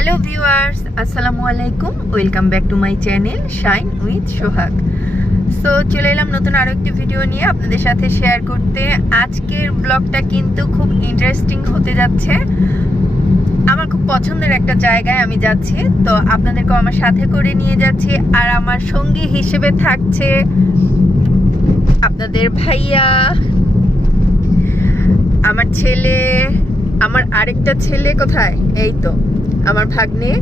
Hello viewers, আসসালামু আলাইকুম। Welcome back to my channel shine with Sohag. So চলে এলাম নতুন আরও একটি ভিডিও নিয়ে আপনাদের সাথে শেয়ার করতে। আজকের ব্লগটা কিন্তু খুব ইন্টারেস্টিং হতে যাচ্ছে। আমার খুব পছন্দের একটা জায়গায় আমি যাচ্ছি, তো আপনাদেরকেও আমার সাথে করে নিয়ে যাচ্ছি। আর আমার সঙ্গী হিসেবে থাকছে আপনাদের ভাইয়া, আমার ছেলে, আমার আরেকটা ছেলে কোথায়, এই তো আমার ভাগ্নে।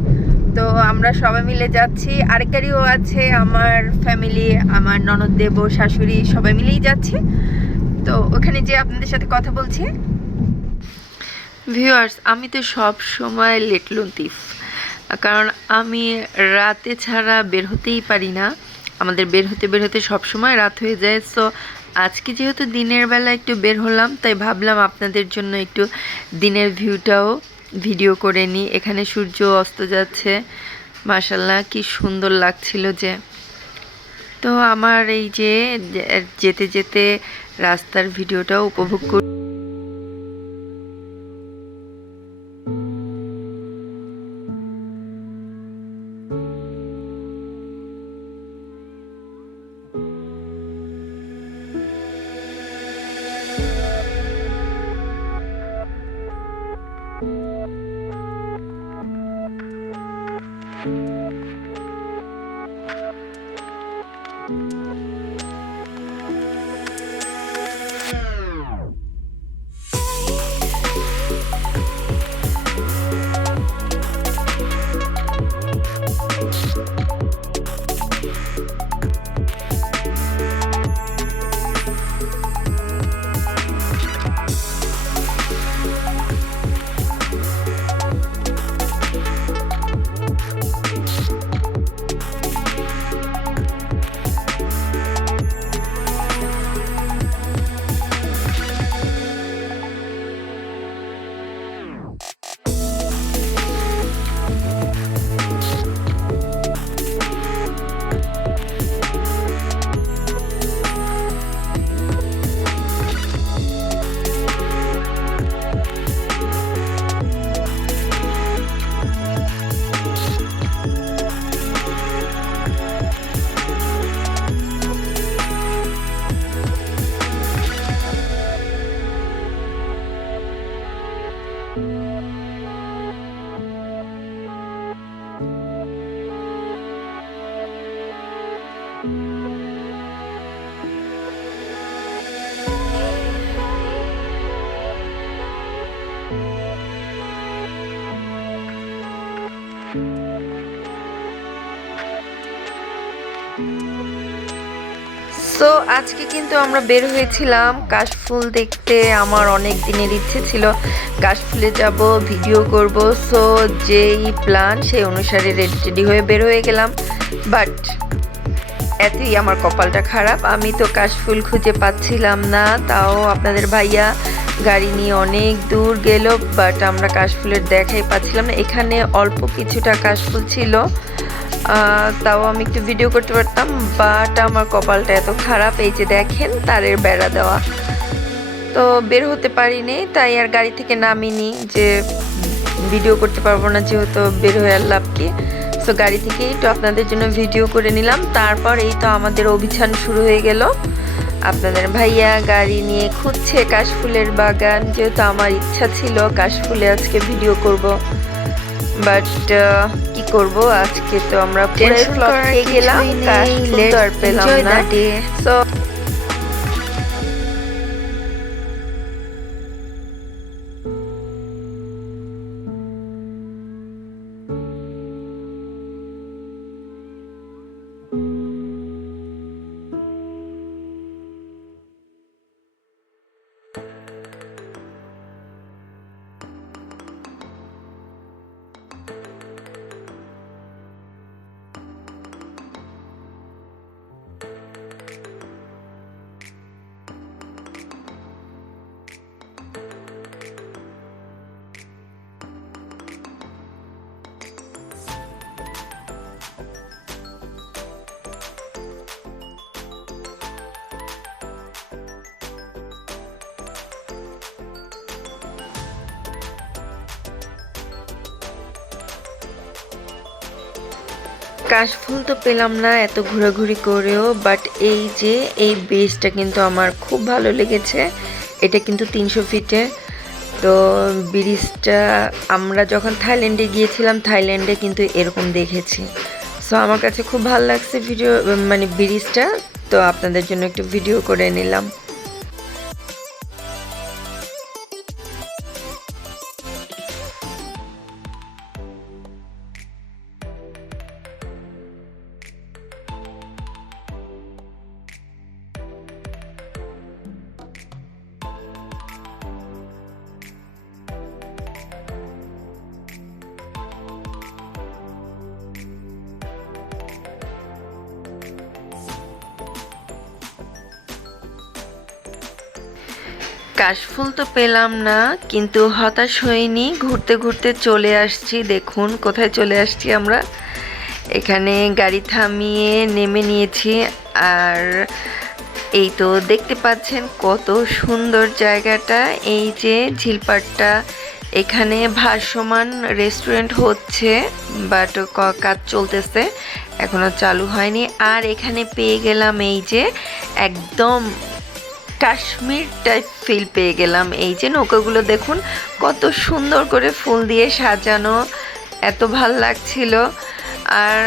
তো আমরা সবাই মিলে যাচ্ছি, আরেক গাড়িও আছে, আমার ফ্যামিলি, আমার ননদ, দেবর, শাশুড়ি সবাই মিলেই যাচ্ছি। তো ওখানে যে আপনাদের সাথে কথা বলছি। ভিউয়ার্স, আমি তো সব সময় লেট লতিফ, কারণ আমি রাতে ছাড়া বের হতেই পারি না। আমাদের বের হতে সব সময় রাত হয়ে যায়। সো আজকে যেহেতু দিনের বেলা একটু বের হলাম, তাই ভাবলাম আপনাদের জন্য একটু দিনের ভিউটাও ভিডিও করে নিই। এখানে সূর্য অস্ত যাচ্ছে, মাশাল্লাহ কি সুন্দর লাগছিল যে। তো আমার এই যে যেতে যেতে রাস্তার ভিডিওটাও উপভোগ করি। সো আজকে কিন্তু আমরা বের হয়েছিলাম কাশফুল দেখতে। আমার অনেক দিনের ইচ্ছে ছিল কাশফুলে যাব, ভিডিও করব। সো যেই প্ল্যান সেই অনুসারে রেডি হয়ে বের হয়ে গেলাম। বাট এতই আমার কপালটা খারাপ, আমি তো কাশফুল খুঁজে পাচ্ছিলাম না। তাও আপনাদের ভাইয়া গাড়ি নিয়ে অনেক দূর গেল, বাট আমরা কাশফুলের দেখাই পাচ্ছিলাম না। এখানে অল্প কিছুটা কাশফুল ছিল, তাও আমি একটু ভিডিও করতে পারতাম, বাট আমার কপালটা এত খারাপ। এই যে দেখেন তারের বেড়া দেওয়া, তো বের হতে পারিনি, তাই আর গাড়ি থেকে নামিনি যে ভিডিও করতে পারবো না, যেহেতু বের হয়ে আর লাভ কি। সো গাড়ি থেকেই তো আপনাদের জন্য ভিডিও করে নিলাম। তারপর এই তো আমাদের অভিযান শুরু হয়ে গেল। আপনাদের ভাইয়া গাড়ি নিয়ে খুঁজছে কাশফুলের বাগান, যেহেতু আমার ইচ্ছা ছিল কাশফুলে আজকে ভিডিও করব, বাট কি করব, আজকে তো আমরা পুরো ফ্লপ খেয়ে গেলাম, কাশফুল তো আর পেলাম না। সো কাশফুল তো পেলাম না এত ঘোরাঘুরি করেও, বাট এই যে এই ব্রিজটা কিন্তু আমার খুব ভালো লেগেছে। এটা কিন্তু 300 ফিটে। তো ব্রিজটা আমরা যখন থাইল্যান্ডে গিয়েছিলাম, থাইল্যান্ডে কিন্তু এরকম দেখেছি। সো আমার কাছে খুব ভালো লাগছে ভিডিও মানে ব্রিজটা। তো আপনাদের জন্য একটু ভিডিও করে নিলাম। কাশফুল তো পেলাম না, কিন্তু হতাশ হইনি। ঘুরতে ঘুরতে চলে আসছি। দেখুন কোথায় চলে আসছি আমরা। এখানে গাড়ি থামিয়ে নেমে নিয়েছি। আর এই তো দেখতে পাচ্ছেন কত সুন্দর জায়গাটা। এই যে ঝিলপাটটা, এখানে ভাসমান রেস্টুরেন্ট হচ্ছে, বাট কাজ চলতেছে, এখনো চালু হয়নি। আর এখানে পেয়ে গেলাম এই যে একদম কাশ্মীর টাইপ ফিল পেয়ে গেলাম। এই যে নৌকাগুলো দেখুন কত সুন্দর করে ফুল দিয়ে সাজানো, এত ভাল লাগছিল। আর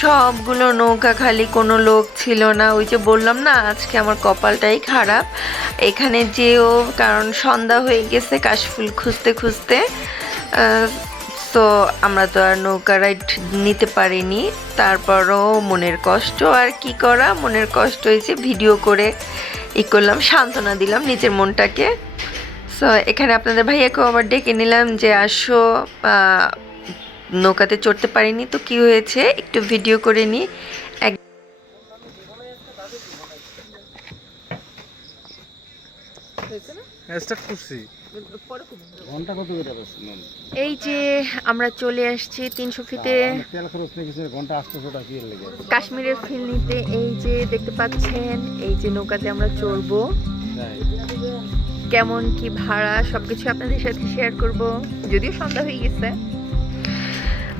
সবগুলো নৌকা খালি, কোনো লোক ছিল না। ওই যে বললাম না আজকে আমার কপালটাই খারাপ এখানে যেও, কারণ সন্ধ্যা হয়ে গেছে কাশফুল খুঁজতে খুঁজতে। সো আমরা তো আর নৌকা রাইড নিতে পারিনি। তারপরও মনের কষ্ট, আর কি করা, মনের কষ্ট হয়েছে ভিডিও করে করলাম, সান্ত্বনা দিলাম নিজের মনটাকে। সো এখানে আপনাদের ভাইয়াকেও আবার ডেকে নিলাম যে আসো, নৌকাতে চড়তে পারিনি তো কি হয়েছে একটু ভিডিও করে নিই। এই যে আমরা চলে আসছি 300 ফিটে কাশ্মীরের ফিল নিতে। এই যে দেখতে পাচ্ছেন এই যে নৌকাতে আমরা চড়বো, কেমন কি ভাড়া সবকিছু আপনাদের সাথে শেয়ার করব। যদিও সন্ধ্যা হয়ে গেছে,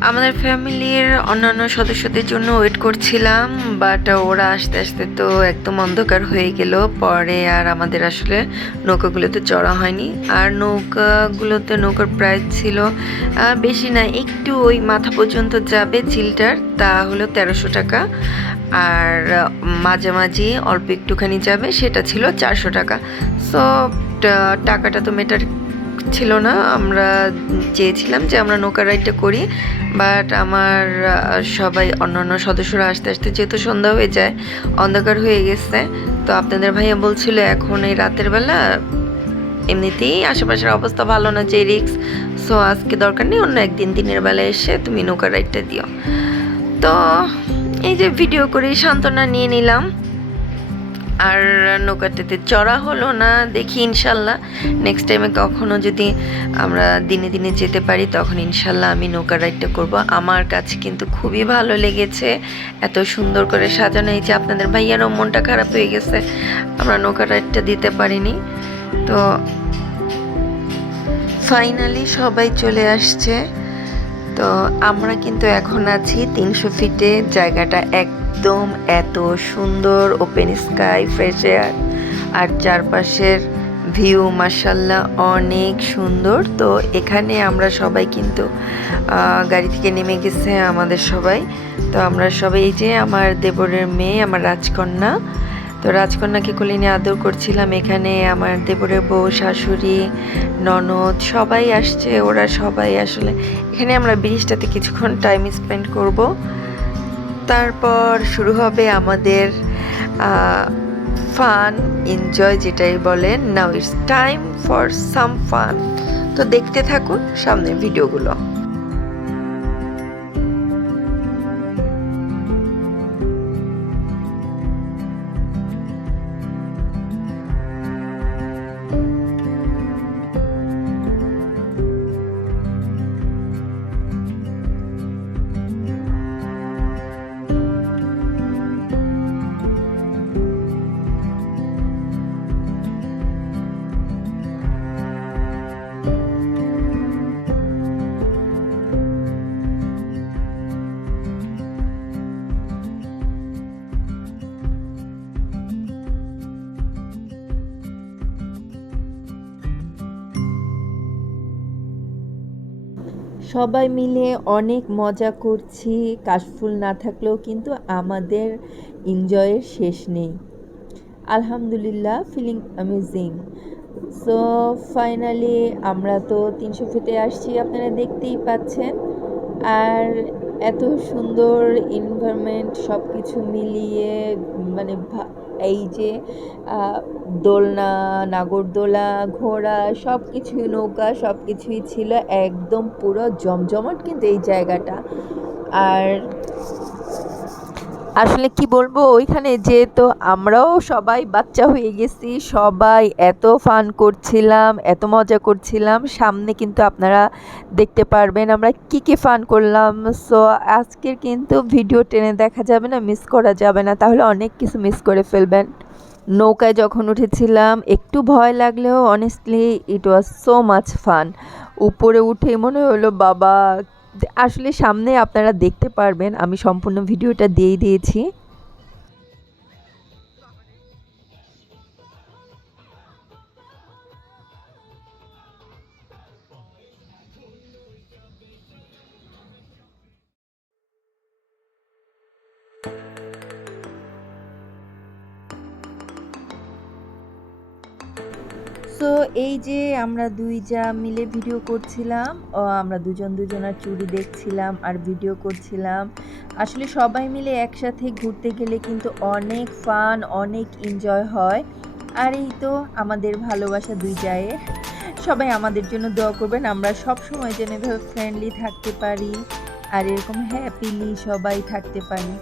আমাদের ফ্যামিলির অন্যান্য সদস্যদের জন্য ওয়েট করছিলাম, বাট ওরা আসতে আসতে তো একদম অন্ধকার হয়ে গেল। পরে আর আমাদের আসলে নৌকাগুলোতে চড়া হয়নি। আর নৌকাগুলোতে নৌকার প্রাইস ছিল বেশি না, একটু ওই মাথা পর্যন্ত যাবে ঝিলটার, তা হলো 1300 টাকা। আর মাঝামাঝি অল্প একটুখানি যাবে, সেটা ছিল 400 টাকা। সো টাকাটা তো মেটার ছিল না। আমরা চেয়েছিলাম যে আমরা নৌকা রাইডটা করি, বাট আমার সবাই অন্যান্য সদস্যরা আসতে আসতে যেহেতু সন্ধ্যা হয়ে যায়, অন্ধকার হয়ে গেছে। তো আপনাদের ভাইয়া বলছিল এখন এই রাতের বেলা এমনিতেই আশেপাশের অবস্থা ভালো না, যে রিক্স, সো আজকে দরকার নেই, অন্য একদিন দিনের বেলা এসে তুমি নৌকা রাইডটা দিও। তো এই যে ভিডিও করে সান্ত্বনা নিয়ে নিলাম। আর নৌকাটাতে চড়া হলো না, দেখি ইনশাল্লাহ নেক্সট টাইমে কখনো যদি আমরা দিনে দিনে যেতে পারি তখন ইনশাল্লাহ আমি নৌকা রাইডটা করব। আমার কাছে কিন্তু খুবই ভালো লেগেছে, এত সুন্দর করে সাজানো হয়েছে। আপনাদের ভাইয়ারও মনটা খারাপ হয়ে গেছে আমরা নৌকা রাইডটা দিতে পারিনি। তো ফাইনালি সবাই চলে আসছে। তো আমরা কিন্তু এখন আছি 300 ফিটে। জায়গাটা একদম এত সুন্দর, ওপেন স্কাই, ফ্রেশ এয়ার, আর চারপাশের ভিউ মাশাল্লাহ অনেক সুন্দর। তো এখানে আমরা সবাই কিন্তু গাড়ি থেকে নেমে গেছে আমাদের সবাই। তো আমরা সবাই, এই যে আমার দেবরের মেয়ে, আমার রাজকন্যা, তো রাজকন্যাকে কোলে নিয়ে আদর করছিলাম। এখানে আমার দেবরের বউ, শাশুড়ি, ননদ সবাই আসছে। ওরা সবাই আসলে এখানে আমরা ব্রিজটাতে কিছুক্ষণ টাইম স্পেন্ড করব, তারপর শুরু হবে আমাদের ফান, এনজয় যেটাই বলেন। Now it's time for some fun. তো দেখতে থাকুন সামনের ভিডিওগুলো। সবাই মিলে অনেক মজা করছি, কাশফুল না থাকলেও কিন্তু আমাদের এনজয়ের শেষ নেই। আলহামদুলিল্লাহ, ফিলিং অ্যামেজিং। সো ফাইনালি আমরা তো 300 ফিটে আসছি, আপনারা দেখতেই পাচ্ছেন। আর এত সুন্দর এনভায়রনমেন্ট সব কিছু মিলিয়ে মানে এই যে দোলনা, নাগরদোলা, ঘোড়া সব কিছুই, নৌকা সব কিছুই ছিল, একদম পুরো জমজমাট কিন্তু এই জায়গাটা। আর আসলে কি বলবো, ওইখানে যেহেতু আমরাও সবাই বাচ্চা হয়ে গেছি, সবাই এত ফান করছিলাম, এত মজা করছিলাম। সামনে কিন্তু আপনারা দেখতে পারবেন আমরা কি ফান করলাম। সো আজকের কিন্তু ভিডিও টেনে দেখা যাবে না, মিস করা যাবে না, তাহলে অনেক কিছু মিস করে ফেলবেন। নৌকায় যখন উঠেছিলাম একটু ভয় লাগলেও honestly it was so much fun. উপরে উঠে মনে হলো বাবা, আসলে সামনে আপনারা দেখতে পারবেন, আমি সম্পূর্ণ ভিডিওটা দিয়ে দিয়েছি। সো এই যে আমরা দুই যা মিলে ভিডিও করছিলাম, আমরা দুজনার চুড়ি দেখছিলাম আর ভিডিও করছিলাম। আসলে সবাই মিলে একসাথে ঘুরতে গেলে কিন্তু অনেক ফান, অনেক এনজয় হয়। আর এই তো আমাদের ভালোবাসা দুই জায়ে, সবাই আমাদের জন্য দোয়া করবেন, আমরা সব সময় যেন এভাবে ফ্রেন্ডলি থাকতে পারি আর এরকম হ্যাপিলি সবাই থাকতে পারি।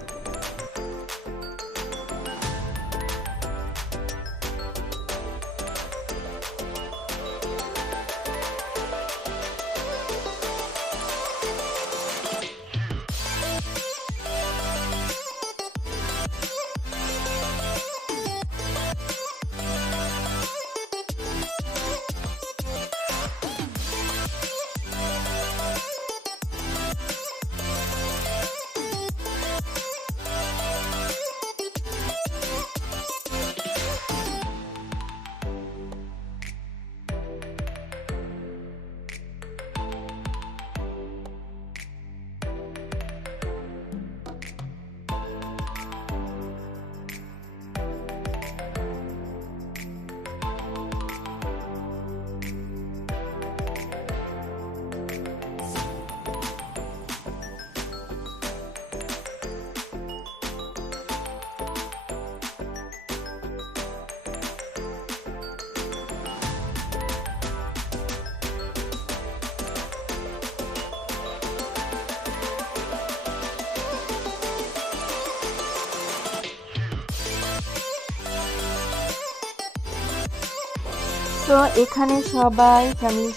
তো এখানে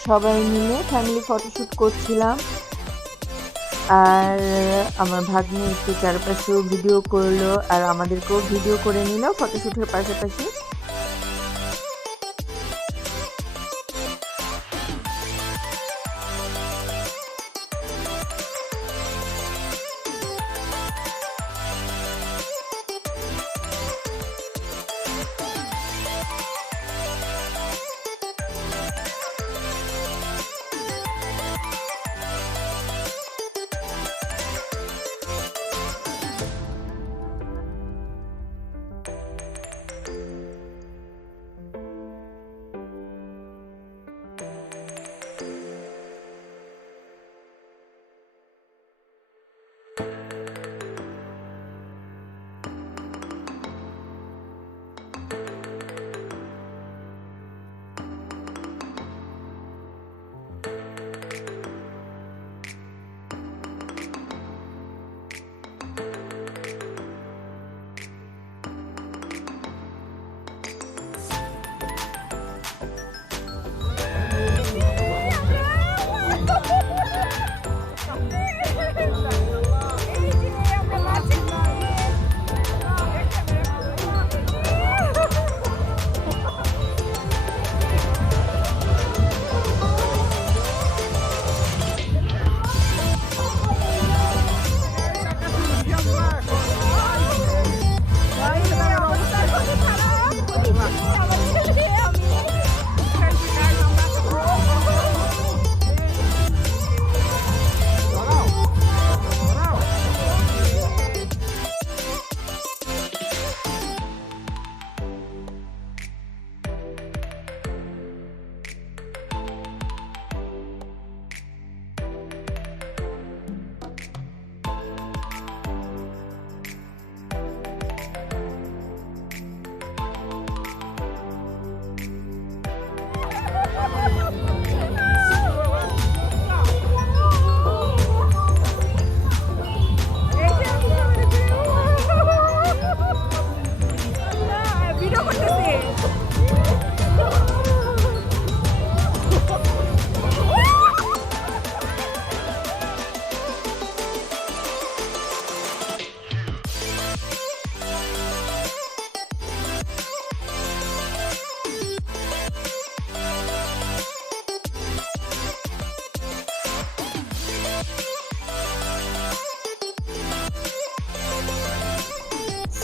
সবাই মিলে ফ্যামিলি ফটোশ্যুট করছিলাম। আর আমার ভাগ্নি একটু চারপাশেও ভিডিও করলো আর আমাদেরকেও ভিডিও করে নিল ফটোশ্যুটের পাশাপাশি।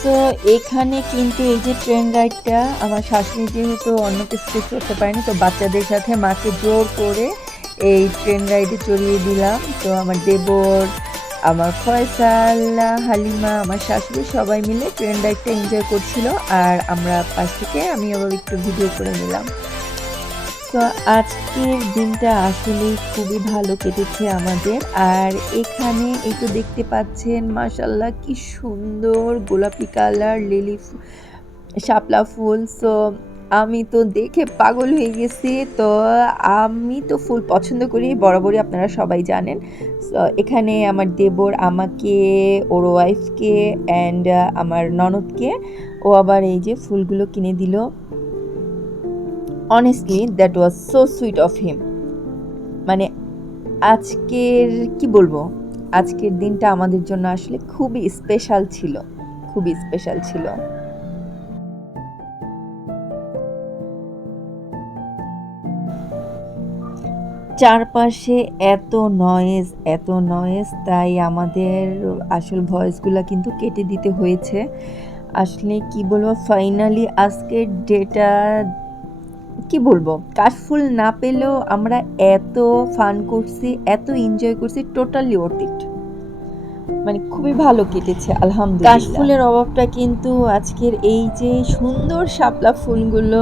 সো এখানে কিন্তু এই যে ট্রেন রাইডটা আমার শাশুড়ি যেহেতু অন্য কিছু করতে পারেনি, তো বাচ্চাদের সাথে মাকে জোর করে এই ট্রেন রাইডে চড়িয়ে দিলাম। তো আমার দেবর, আমার ফয়সাল, হালিমা, আমার শাশুড়ি সবাই মিলে ট্রেন রাইডটা এনজয় করছিল, আর আমরা পাশ থেকে আমি আবার একটু ভিডিও করে নিলাম। তো আজকের দিনটা আসলে খুবই ভালো কেটেছে আমাদের। আর এখানে এই তো দেখতে পাচ্ছেন মাশাআল্লাহ কি সুন্দর গোলাপি কালার লিলি শাপলা ফুল। সো আমি তো দেখে পাগল হয়ে গেছি। তো আমি তো ফুল পছন্দ করি বরাবরই, আপনারা সবাই জানেন। সো এখানে আমার দেবর আমাকে, ওর ওয়াইফকে অ্যান্ড আমার ননদকে ও আবার এই যে ফুলগুলো কিনে দিল। Honestly that was so sweet of him. মানে আজকের কি বলবো, আজকের দিনটা আমাদের জন্য আসলে খুবই স্পেশাল ছিল, খুবই স্পেশাল ছিল। চারপাশে এত নয়েজ, এত নয়েজ, তাই আমাদের আসল ভয়েসগুলো কিন্তু কেটে দিতে হয়েছে। আসলে কি বলবো, ফাইনালি আজকের ডেটা কি বলবো, কাশফুল না পেলেও আমরা এত ফান করছি, এত এনজয় করছি, টোটালি ওর্থ ইট। মানে খুবই ভালো কেটেছে আলহামদুলিল্লাহ। কাশফুলের অভাবটা কিন্তু আজকের এই যে সুন্দর শাপলা ফুলগুলো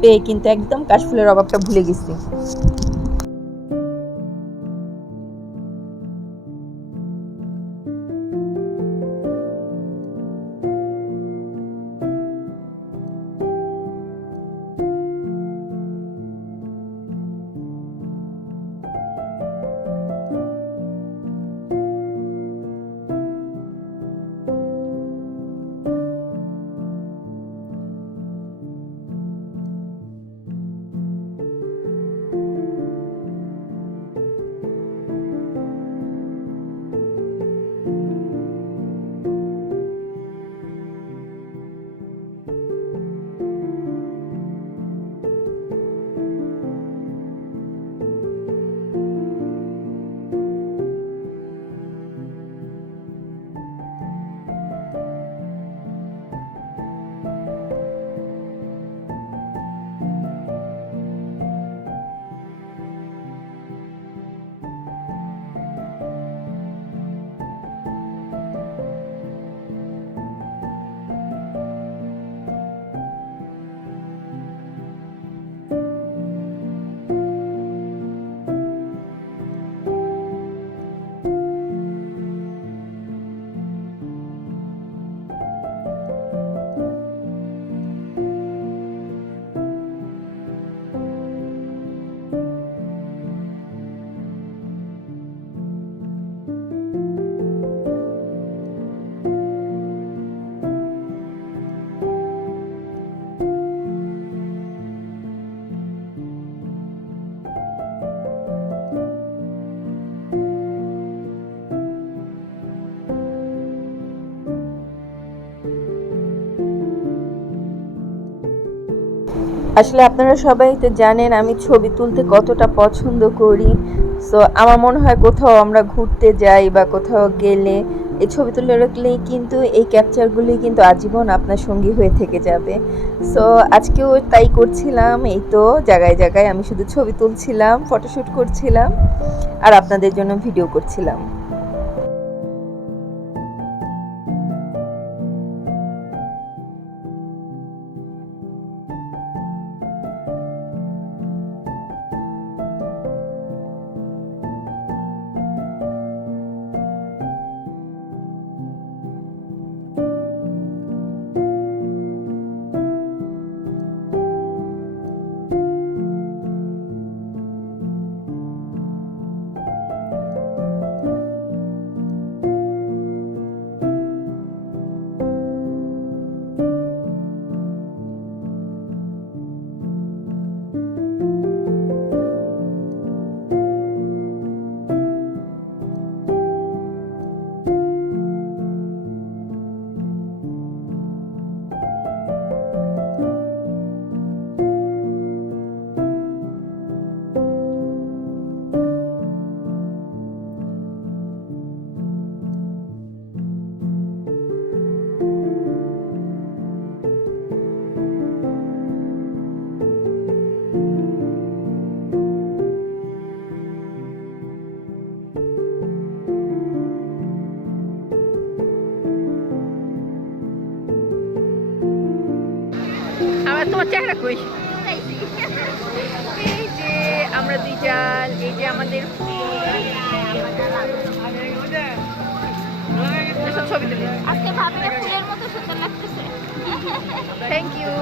পেয়ে কিন্তু একদম কাশফুলের অভাবটা ভুলে গেছি। আসলে আপনারা সবাই তো জানেন আমি ছবি তুলতে কতটা পছন্দ করি। সো আমার মনে হয় কোথাও আমরা ঘুরতে যাই বা কোথাও গেলে এই ছবি তুলে রাখলেই কিন্তু এই ক্যাপচারগুলি কিন্তু আজীবন আপনার সঙ্গী হয়ে থেকে যাবে। সো আজকেও তাই করছিলাম, এই তো জায়গায় জায়গায় আমি শুধু ছবি তুলছিলাম, ফটোশ্যুট করছিলাম আর আপনাদের জন্য ভিডিও করছিলাম। তোমার চেহারা কই? এই যে আমরা দুই জাল, এই যে আমাদের ছবি তুলি। আজকে ভাবিনা ফুলের মতো সুন্দর লাগতেছে। Thank you.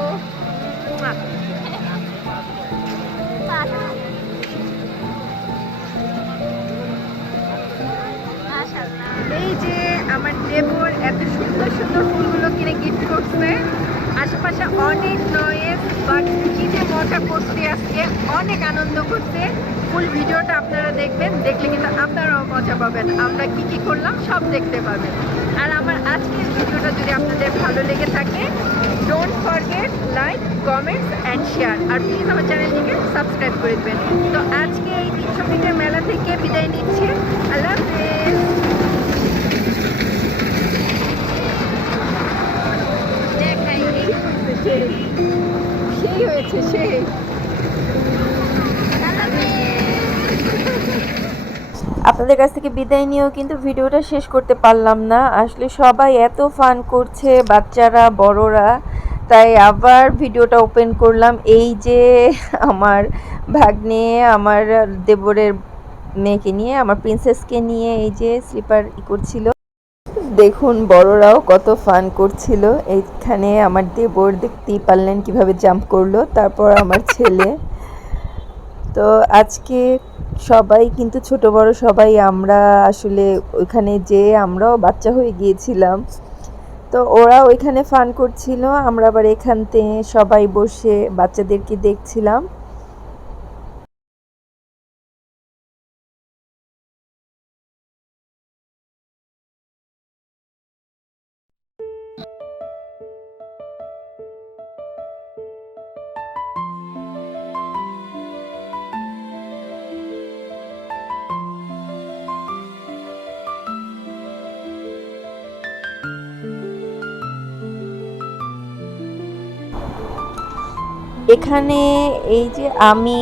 এই যে আমার দেবর এত সুন্দর সুন্দর ফুলগুলো কিনে গিফট করছে। আশেপাশে অনেক নয়েজ, বাট কি যে মজা করছে আজকে, অনেক আনন্দ করছে। ফুল ভিডিওটা আপনারা দেখবেন, দেখলে কিন্তু আপনারাও মজা পাবেন। আমরা কি কি করলাম সব দেখতে পাবেন। আর আমার আজকের ভিডিওটা যদি আপনাদের ভালো লেগে থাকে, don't forget like, comments and share. আর প্লিজ আমার চ্যানেলটিকে সাবস্ক্রাইব করে দেবেন। তো আজকে এই 300 মিটার মেলা থেকে বিদায় নিচ্ছি। আল্লাহ হাফেজ। সেই হয়েছে সেই। আপনাদের কাছ থেকে বিদায় নিয়েও কিন্তু ভিডিওটা শেষ করতে পারলাম না। আসলে সবাই এত ফান করছে, বাচ্চারা বড়রা, তাই আবার ভিডিওটা ওপেন করলাম। এই যে আমার ভাগ্নে আমার দেবরের মেয়েকে নিয়ে, আমার প্রিন্সেসকে নিয়ে এই যে স্লিপার করছিল। দেখুন বড়রাও কত ফান করছিল। এইখানে আমার দেবর দেখতেই পারলেন কিভাবে জাম্প করলো, তারপর আমার ছেলে। তো আজকে সবাই কিন্তু ছোট বড় সবাই আমরা আসলে ওইখানে যেয়ে আমরাও বাচ্চা হয়ে গিয়েছিলাম। তো ওরা ওইখানে ফান করছিল, আমরা আবার এখান থেকে সবাই বসে বাচ্চাদেরকে দেখছিলাম। এখানে এই যে আমি,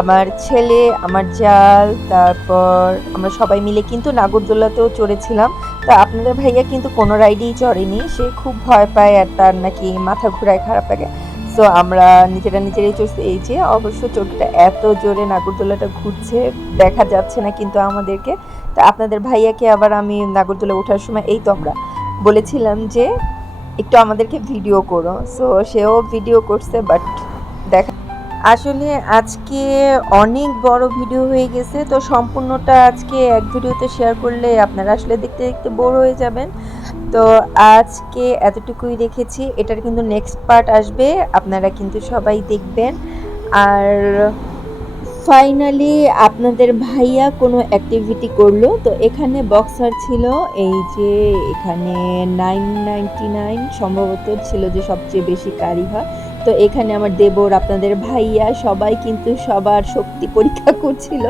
আমার ছেলে, আমার জাল, তারপর আমরা সবাই মিলে কিন্তু নাগরদোলাতেও চড়েছিলাম। তো আপনাদের ভাইয়া কিন্তু কোনো রাইডেই চড়েনি, সে খুব ভয় পায় আর তার নাকি মাথা ঘোরায়, খারাপ লাগে। সো আমরা নিজেরাই চড়ছি। এই যে অবশ্য চোখটা এত জোরে নাগরদোলাটা ঘুরছে, দেখা যাচ্ছে না কিন্তু আমাদেরকে। তা আপনাদের ভাইয়াকে আবার আমি নাগরদোলা ওঠার সময় এই তো আমরা বলেছিলাম যে একটু আমাদেরকে ভিডিও করো, সো সেও ভিডিও করছে। বাট দেখা আসলে আজকে অনেক বড় ভিডিও হয়ে গেছে, তো সম্পূর্ণটা আজকে এক ভিডিওতে শেয়ার করলে আপনারা আসলে দেখতে দেখতে বোর হয়ে যাবেন। তো আজকে এতটুকুই রেখেছি, এটার কিন্তু নেক্সট পার্ট আসবে, আপনারা কিন্তু সবাই দেখবেন। আর ফাইনালি আপনাদের ভাইয়া কোনো অ্যাক্টিভিটি করলো, তো এখানে বক্সার ছিল। এই যে এখানে 999 সম্ভবত ছিল যে সবচেয়ে বেশি কারি হয়। তো এখানে আমার দেবর, আপনাদের ভাইয়া সবাই কিন্তু সবার শক্তি পরীক্ষা করছিল।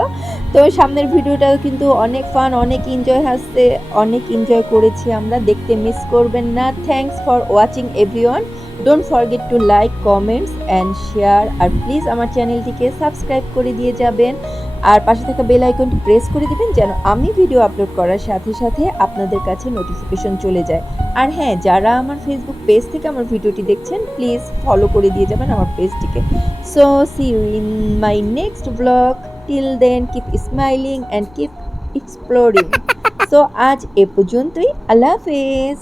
তো সামনের ভিডিওটাও কিন্তু অনেক ফান, অনেক এনজয় আসছে, অনেক এনজয় করেছি আমরা। দেখতে মিস করবেন না। Thanks for watching everyone. Don't forget to like, comments and share. আর প্লিজ আমার চ্যানেলটিকে সাবস্ক্রাইব করে দিয়ে যাবেন। আর পাশে থাকা বেল আইকনটি প্রেস করে দিবেন যেন আমি ভিডিও আপলোড করার সাথে সাথে আপনাদের কাছে নোটিফিকেশন চলে যায়। আর হ্যাঁ, যারা আমার ফেসবুক পেজ থেকে আমার ভিডিওটি দেখছেন, প্লিজ ফলো করে দিয়ে যাবেন আমার পেজটিকে। So see you in my next blog. Till then keep smiling and keep exploring. So আজ এ পর্যন্তই। আল্লাহ হাফেজ।